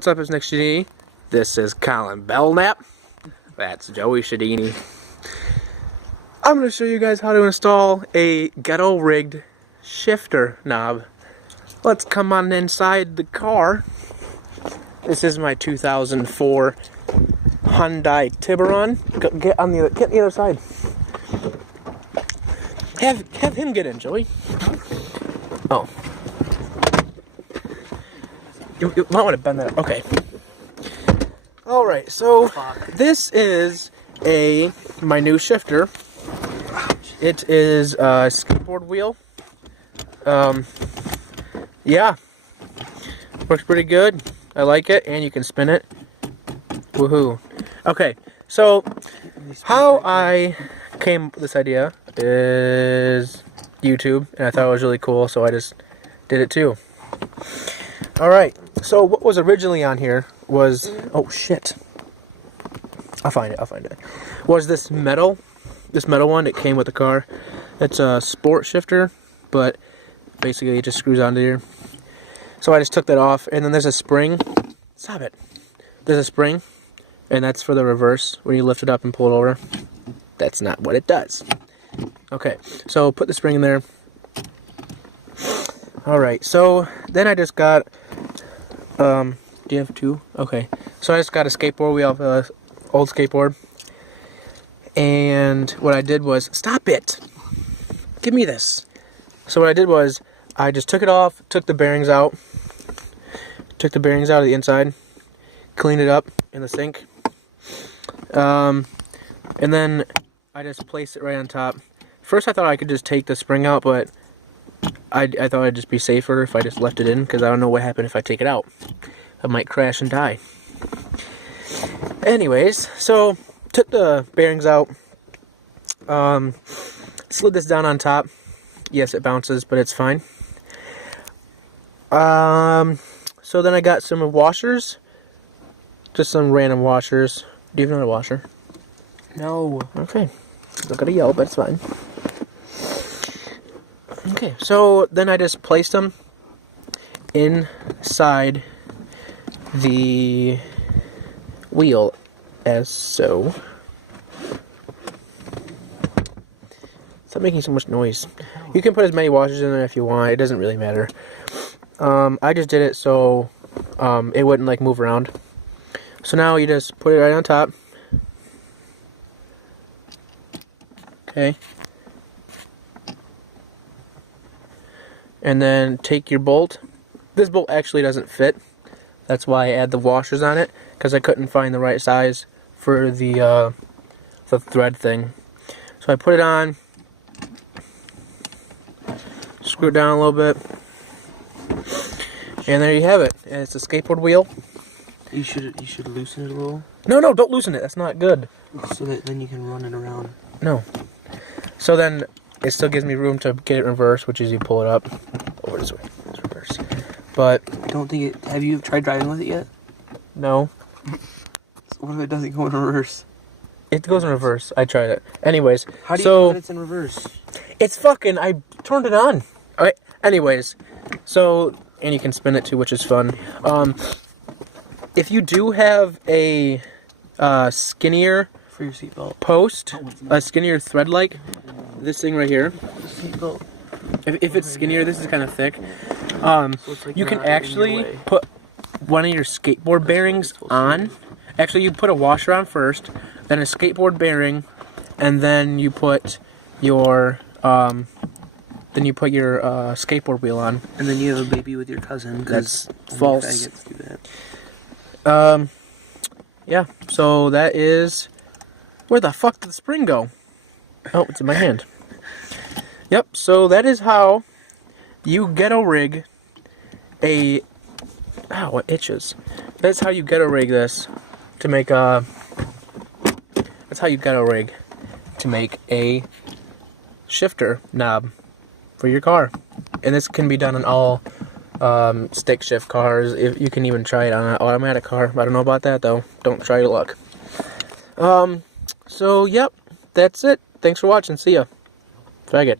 What's up, it's Nick Shadini. This is Colin Belknap. That's Joey Shadini. I'm going to show you guys how to install a ghetto rigged shifter knob. Let's come on inside the car. This is my 2004 Hyundai Tiburon. Get on the other side. Have him get in, Joey. Oh. You might want to bend that up. Okay. Alright, so this is my new shifter. It is a skateboard wheel. Yeah. Works pretty good. I like it, and you can spin it. Woohoo. Okay, so how I came up with this idea is YouTube, and I thought it was really cool, so I just did it too. Alright, so what was originally on here was, oh shit, I'll find it, was this metal one that came with the car. It's a sport shifter, but basically it just screws onto here. So I just took that off, and then there's a spring. Stop it. There's a spring, and that's for the reverse. When you lift it up and pull it over, that's not what it does. Okay, so put the spring in there. Alright, so then I just got, do you have two? Okay, so I just got a skateboard wheel, old skateboard. And what I did was, stop it! Give me this. So what I did was, I just took it off, took the bearings out of the inside, cleaned it up in the sink, and then I just placed it right on top. First I thought I could just take the spring out, but I thought it'd just be safer if I just left it in, because I don't know what happened if I take it out. I might crash and die. Anyways, so took the bearings out, slid this down on top. Yes, it bounces, but it's fine. So then I got some washers, just some random washers. Do you even know a washer? No. Okay, not gonna yell, but it's fine. Okay, so then I just placed them inside the wheel as so. Stop making so much noise. You can put as many washers in there if you want. It doesn't really matter. I just did it so it wouldn't like move around. So now you just put it right on top. Okay. And then take your bolt. This bolt actually doesn't fit. That's why I add the washers on it, because I couldn't find the right size for the thread thing. So I put it on, screw it down a little bit, and there you have it. And it's a skateboard wheel. You should loosen it a little. No, don't loosen it. That's not good. So that then you can run it around. No. So then it still gives me room to get it in reverse, which is you pull it up over this way. It's reverse. But I don't think it. Have you tried driving with it yet? No. So what if it doesn't go in reverse? It goes in reverse. I tried it. Anyways, how do you know when it's in reverse? It's fucking. I turned it on. Alright. Anyways, so and you can spin it too, which is fun. If you do have a skinnier for your seatbelt post, a skinnier thread like this thing right here. Seatbelt. If it's skinnier, this is kind of thick. So like you can actually put one of your skateboard bearings on. Actually, you put a washer on first, then a skateboard bearing, and then you put your skateboard wheel on. And then you have a baby with your cousin. That's false. Do that. Yeah. So that is. Where the fuck did the spring go? Oh, it's in my hand. Yep. So that is how you ghetto rig a. Ow, what itches? That's how you ghetto rig this to make a. That's how you ghetto rig to make a shifter knob for your car, and this can be done on all stick shift cars. If you can even try it on an automatic car. I don't know about that though. Don't try your luck. So yep, that's it. Thanks for watching. See ya. Faggot.